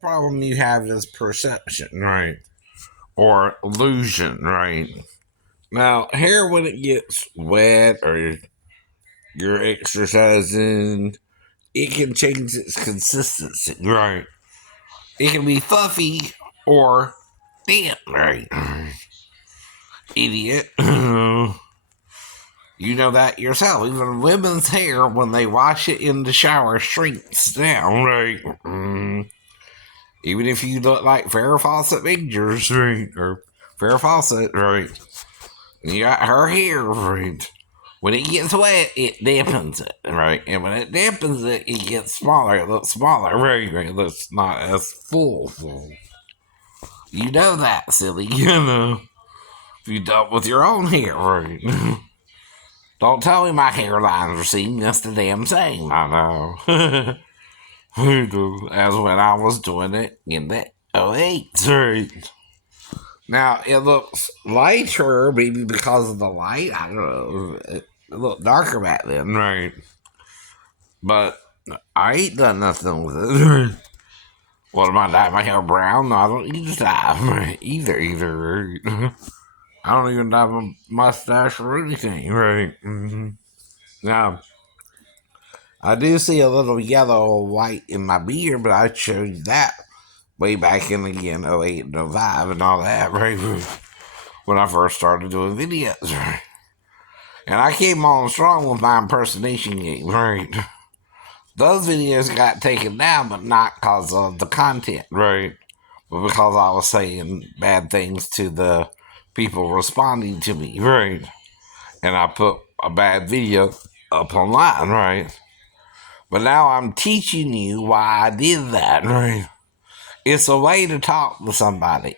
problem you have is perception, right? Or illusion, right? Now, hair, when it gets wet or you're exercising, it can change its consistency, right? It can be fluffy or damp, right? Idiot. You know that yourself. Even women's hair, when they wash it in the shower, shrinks down, right? Even if you look like Farah Fawcett Majors, right? Or Farah Fawcett, right? And you got her hair, right? When it gets wet, it dampens it, right? And when it dampens it, it gets smaller. It looks smaller, right? It looks not as full. You know that, silly. You know. If you dealt with your own hair, right? Don't tell me my hairlines are seem just the damn same. I know. As when I was doing it in the '08. Right. Now, it looks lighter, maybe because of the light. I don't know. It looked darker back then. Right. But I ain't done nothing with it. What am I dye my hair brown? No, I don't need to dye either. Right? I don't even dye my mustache or anything. Right. Now, I do see a little yellow or white in my beard, but I showed you that way back in again, '08 and '05 and all that, right? When I first started doing videos, right? And I came on strong with my impersonation game, right? Those videos got taken down, but not because of the content, right? But because I was saying bad things to the people responding to me, right? And I put a bad video up online, right? But now I'm teaching you why I did that, right? It's a way to talk to somebody.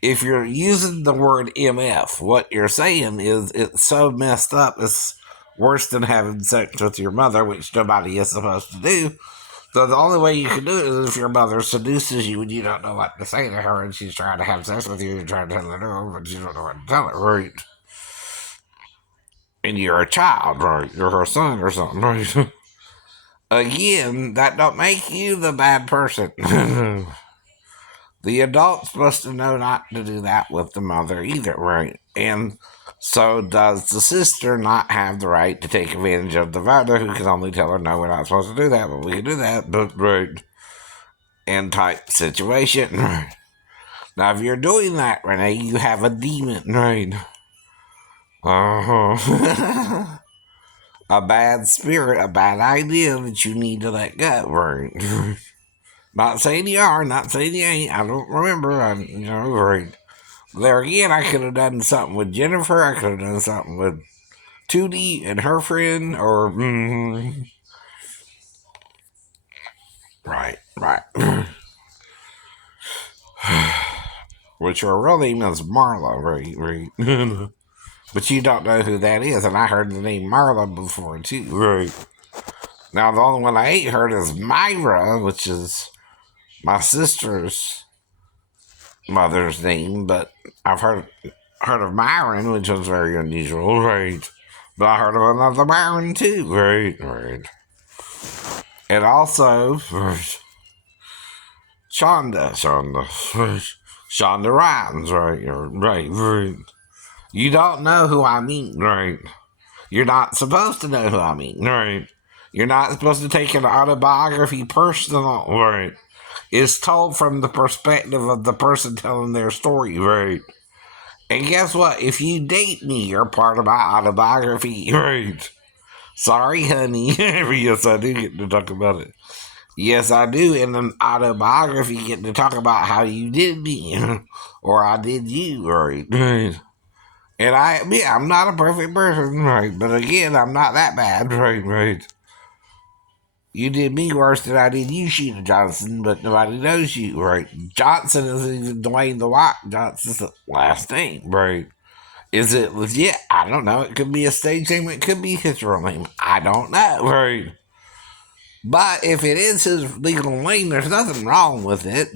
If you're using the word MF, what you're saying is it's so messed up, it's worse than having sex with your mother, which nobody is supposed to do. So the only way you can do it is if your mother seduces you and you don't know what to say to her and she's trying to have sex with you and trying to tell her no, but you don't know what to tell her, right? And you're a child, right? You're her son or something, right? Again, that don't make you the bad person. The adult's supposed to know not to do that with the mother either, right? And so does the sister not have the right to take advantage of the mother who can only tell her, no, we're not supposed to do that, but we can do that, but right. And type situation, right? Now, if you're doing that, Renee, you have a demon, right? Uh-huh. A bad spirit, a bad idea that you need to let go, right? Not saying you are, not saying you ain't. I don't remember. Right. There again, I could have done something with Jennifer. I could have done something with Tootie and her friend, or right. Which her real name is Marla, right. But you don't know who that is, and I heard the name Marla before too, right. Now the only one I ain't heard is Myra, which is my sister's mother's name, but I've heard of Myron, which was very unusual, right? But I heard of another Myron too, right. And also, Shonda Rhimes, right. You don't know who I mean, right? You're not supposed to know who I mean, right? You're not supposed to take an autobiography personal, right? It's told from the perspective of the person telling their story, right? And guess what? If you date me, you're part of my autobiography, right? Sorry, honey. Yes, I do get to talk about it. Yes, I do. In an autobiography, get to talk about how you did me, or I did you, right? And I admit, I'm not a perfect person, right? But again, I'm not that bad, right. You did me worse than I did you, Sheena Johnson, but nobody knows you, right? Johnson isn't even Dwayne The Rock Johnson's last name, right? Is it legit? I don't know. It could be a stage name. It could be his real name. I don't know, right? But if it is his legal name, there's nothing wrong with it.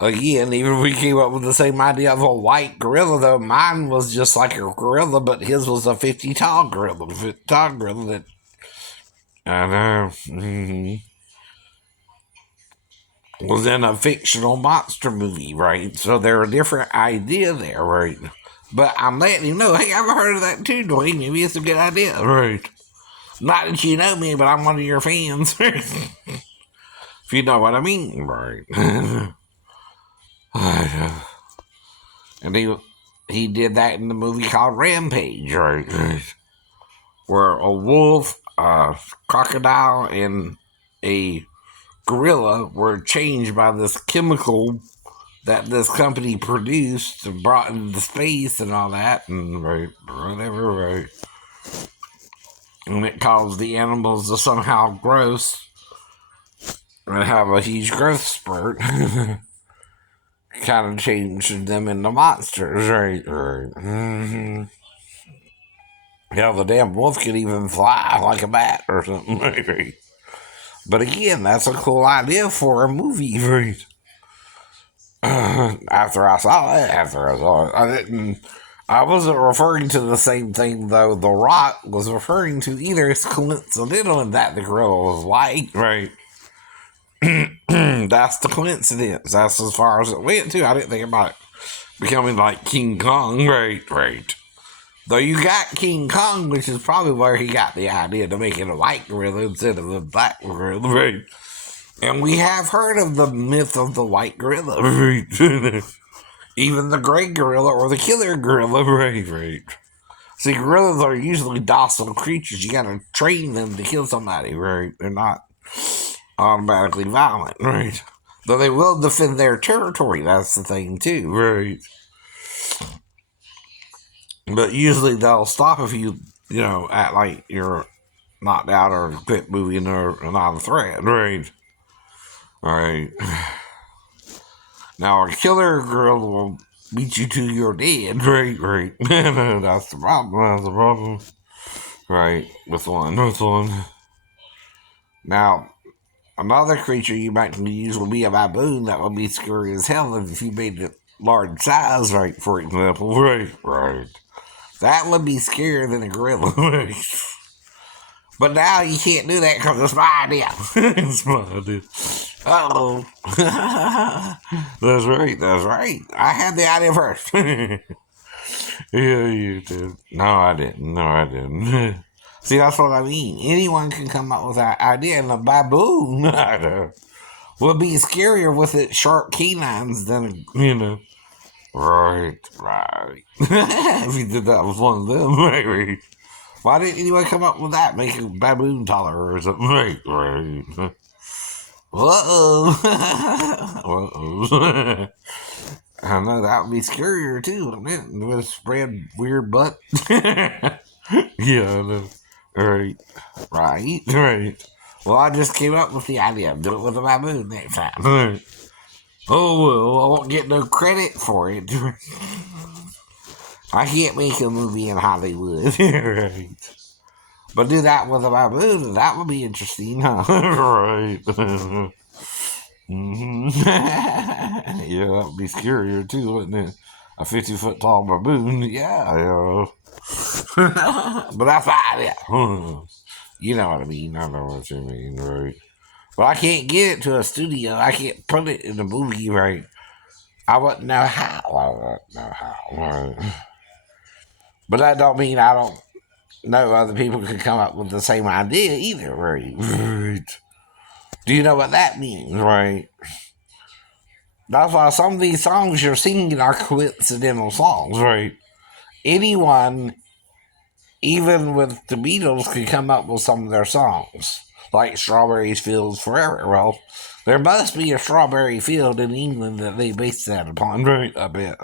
Again, even if we came up with the same idea of a white gorilla, though mine was just like a gorilla, but his was a 50 tall gorilla. 50 tall gorilla that I know. was in a fictional monster movie, right? So they're a different idea there, right? But I'm letting you know, hey, I've heard of that too, Dwayne. Maybe it's a good idea, right? Not that you know me, but I'm one of your fans. If you know what I mean, right? And he did that in the movie called Rampage, right? Where a wolf, a crocodile, and a gorilla were changed by this chemical that this company produced and brought into space and all that, and right, whatever, right. And it caused the animals to somehow gross and have a huge growth spurt. Kind of changed them into monsters, right? Hell, the damn wolf could even fly like a bat or something, right? But again, that's a cool idea for a movie, right? After I saw it, I didn't. I wasn't referring to the same thing though. The Rock was referring to either it's coincidental in that the gorilla was white, right? That's the coincidence. That's as far as it went too. I didn't think about it becoming like King Kong, right. Though you got King Kong, which is probably where he got the idea to make it a white gorilla instead of a black gorilla, right? And we have heard of the myth of the white gorilla, right? Even the gray gorilla or the killer gorilla, right. See, gorillas are usually docile creatures. You gotta train them to kill somebody, right? They're not automatically violent, right? Though they will defend their territory, that's the thing, too, right? But usually they'll stop if act like you're knocked out or quit moving or not a threat, right? Right. Now, a killer gorilla will beat you to your dead, right. That's the problem, right, with one. Now, another creature you might use would be a baboon. That would be scary as hell if you made it large size, right, for example, right. That would be scarier than a gorilla, right? But now you can't do that because it's my idea. It's my idea. Uh-oh. That's right. I had the idea first. Yeah, you did. No, I didn't. See, that's what I mean. Anyone can come up with that idea, and a baboon would be scarier with its sharp canines than, Right. If you did that with one of them, right. Why didn't anyone come up with that? Make a baboon taller or something, right. Uh-oh. Uh-oh. I know that would be scarier too, wouldn't it? With a spread weird butt. Yeah, I know. Right. Well, I just came up with the idea. Do it with a baboon next time. Right. Oh, well, I won't get no credit for it. I can't make a movie in Hollywood. Right. But do that with a baboon, and that would be interesting, huh? Right. Mm-hmm. Yeah, that would be scarier too, wouldn't it? A 50-foot tall baboon. Yeah. But that's my idea. You know what I mean. I know what you mean, right? But I can't get it to a studio. I can't put it in a movie, right? I wouldn't know how. Right? But that don't mean I don't know other people could come up with the same idea either, right? Do you know what that means, right? That's why some of these songs you're singing are coincidental songs, right? Anyone, even with the Beatles, could come up with some of their songs, like Strawberry Fields Forever. Well, there must be a strawberry field in England that they based that upon, right? I bet.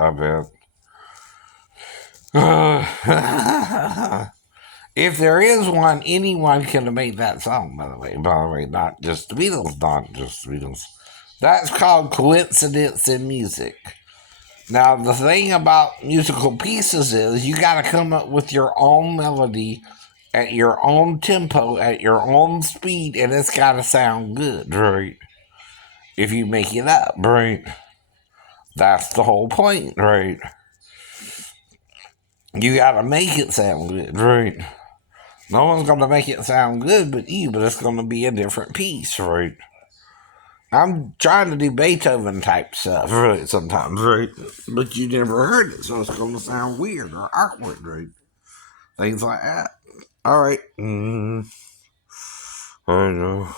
If there is one, anyone can have made that song, by the way, not just the Beatles. That's called coincidence in music. Now, the thing about musical pieces is you got to come up with your own melody at your own tempo, at your own speed, and it's got to sound good, right? If you make it up, right? That's the whole point, right? You got to make it sound good, right? No one's going to make it sound good but you, but it's going to be a different piece, right? I'm trying to do Beethoven type stuff, right? Sometimes, right? But you never heard it, so it's going to sound weird or awkward, right? Things like that. All right. I know.